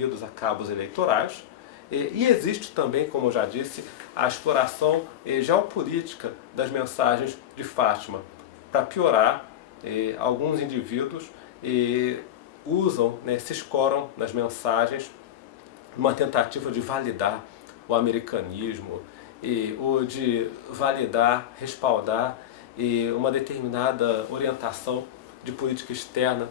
movidos a cabos eleitorais, e existe também, como eu já disse, a exploração geopolítica das mensagens de Fátima. Para piorar, alguns indivíduos usam, se escoram nas mensagens numa tentativa de validar o americanismo, ou de validar, respaldar uma determinada orientação de política externa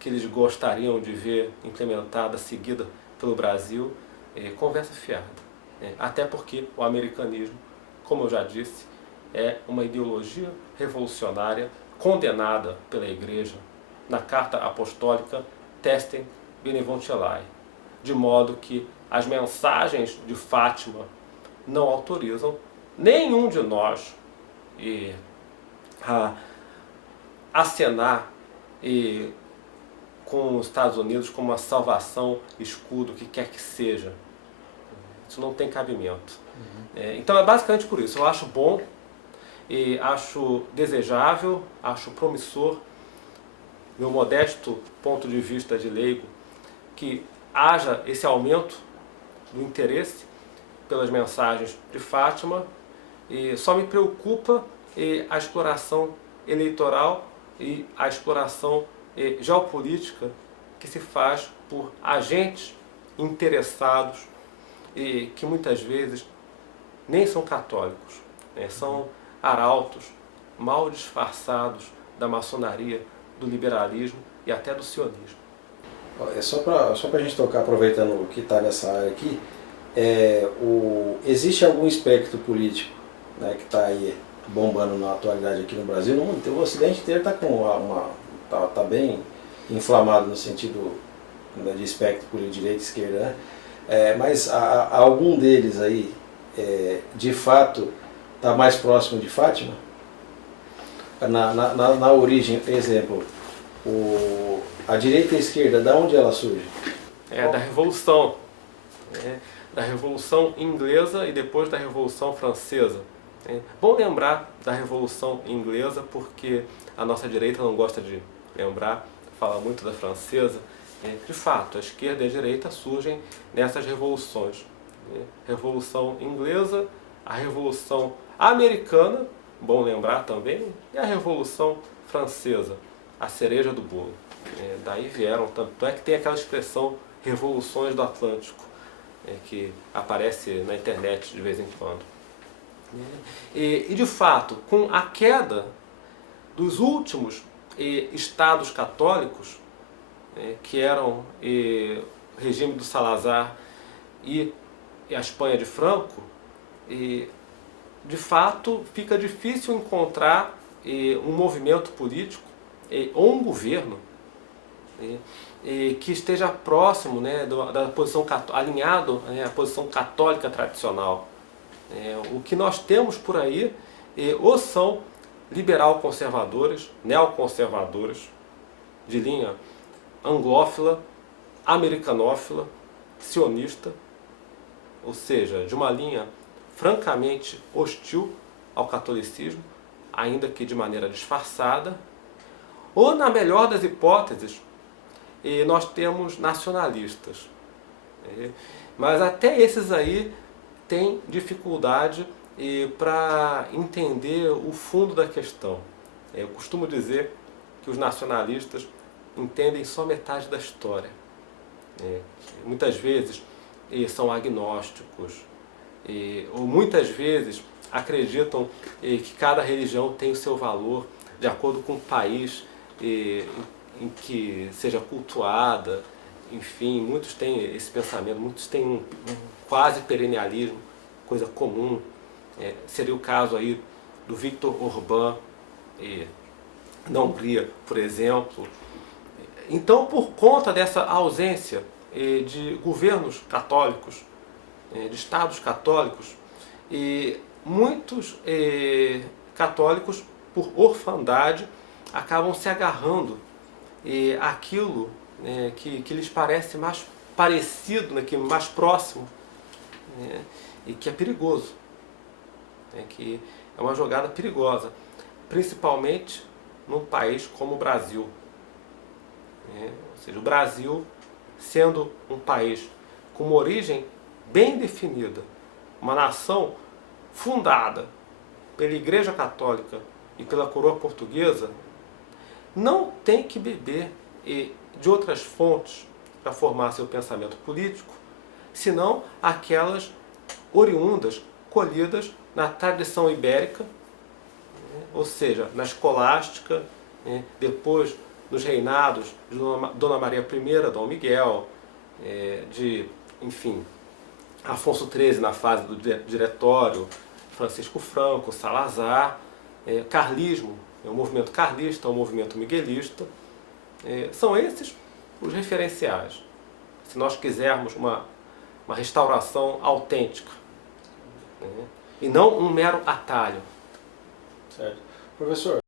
que eles gostariam de ver implementada, seguida pelo Brasil. Conversa fiada. Até porque o americanismo, como eu já disse, é uma ideologia revolucionária condenada pela Igreja na Carta Apostólica Testem Benevolentiae, de modo que as mensagens de Fátima não autorizam nenhum de nós a acenar com os Estados Unidos como uma salvação, escudo, o que quer que seja. Isso não tem cabimento. Então é basicamente por isso. Eu acho bom, acho desejável, acho promissor, meu modesto ponto de vista de leigo, que haja esse aumento do interesse pelas mensagens de Fátima. Só me preocupa a exploração eleitoral e a exploração geopolítica que se faz por agentes interessados que muitas vezes nem são católicos, são arautos mal disfarçados da maçonaria, do liberalismo e até do sionismo. Só para a gente tocar, aproveitando o que está nessa área aqui, existe algum espectro político, que está aí bombando na atualidade aqui no Brasil, no mundo, o Ocidente inteiro está tá bem inflamado no sentido de espectro político, direita e esquerda, mas algum deles aí, de fato, está mais próximo de Fátima? Na origem, por exemplo, a direita e a esquerda, da onde ela surge? Da Revolução. Da Revolução Inglesa e depois da Revolução Francesa. Bom lembrar da Revolução Inglesa porque a nossa direita não gosta de lembrar, fala muito da francesa. De fato, a esquerda e a direita surgem nessas revoluções. Revolução Inglesa, a Revolução Americana, bom lembrar também, e a Revolução Francesa, a cereja do bolo. Daí vieram, tanto é que tem aquela expressão revoluções do Atlântico, que aparece na internet de vez em quando. E de fato, com a queda dos últimos estados católicos, que eram o regime do Salazar e a Espanha de Franco, de fato fica difícil encontrar um movimento político ou um governo que esteja próximo da posição alinhado à posição católica tradicional. O que nós temos por aí ou são liberal-conservadores, neoconservadores, de linha anglófila, americanófila, sionista, ou seja, de uma linha francamente hostil ao catolicismo, ainda que de maneira disfarçada, ou, na melhor das hipóteses, nós temos nacionalistas. Mas até esses aí têm dificuldade para entender o fundo da questão. Eu costumo dizer que os nacionalistas entendem só metade da história. Muitas vezes são agnósticos, ou muitas vezes acreditam que cada religião tem o seu valor de acordo com o país em que seja cultuada. Enfim, muitos têm esse pensamento, muitos têm um quase perennialismo, coisa comum. Seria o caso aí do Viktor Orbán na Hungria, por exemplo. Então, por conta dessa ausência de governos católicos, de estados católicos, muitos católicos, por orfandade, acabam se agarrando àquilo que lhes parece mais parecido, que mais próximo, e que é perigoso, que é uma jogada perigosa, principalmente num país como o Brasil. Ou seja, o Brasil sendo um país com uma origem bem definida, uma nação fundada pela Igreja Católica e pela coroa portuguesa, não tem que beber de outras fontes para formar seu pensamento político, senão aquelas oriundas, colhidas na tradição ibérica, ou seja, na escolástica, depois nos reinados de Dona Maria I, Dom Miguel, enfim, Afonso XIII na fase do diretório, Francisco Franco, Salazar, carlismo, o movimento carlista, o movimento miguelista. São esses os referenciais, se nós quisermos uma restauração autêntica, e não um mero atalho. Certo. Professor,